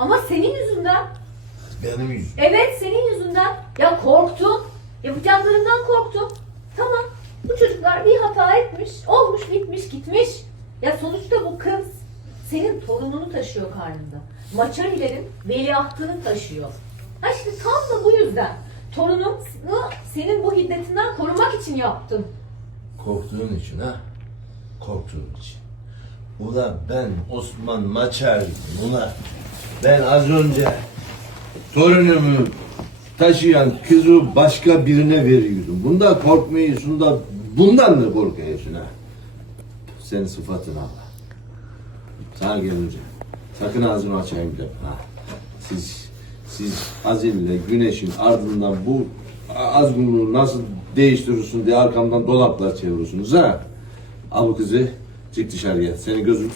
Ama senin yüzünden. Benim yüzüm. Evet senin yüzünden. Ya korktun. Yapacaklarından korktun. Tamam. Bu çocuklar bir hata etmiş. Olmuş bitmiş gitmiş. Ya sonuçta bu kız senin torununu taşıyor karnında. Maçarilerin veliahtını taşıyor. Ha işte tam da bu yüzden. Torununu senin bu hiddetinden korumak için yaptım. Korktuğun için ha? Korktuğun için. Ula ben Osman Maçar Ula ben az önce torunumu taşıyan kızı başka birine veriyordum. Bunda korkmuyorsun da bundan mı korkuyorsun ha? Senin sıfatın Allah. Sana gelince sakın ağzını açayım deme ha. Siz siz Azil'le Güneş'in ardından bu azgunluğu nasıl değiştirirsin diye arkamdan dolaplar çeviriyorsunuz ha. Al bu kızı çık dışarıya. Seni gözüm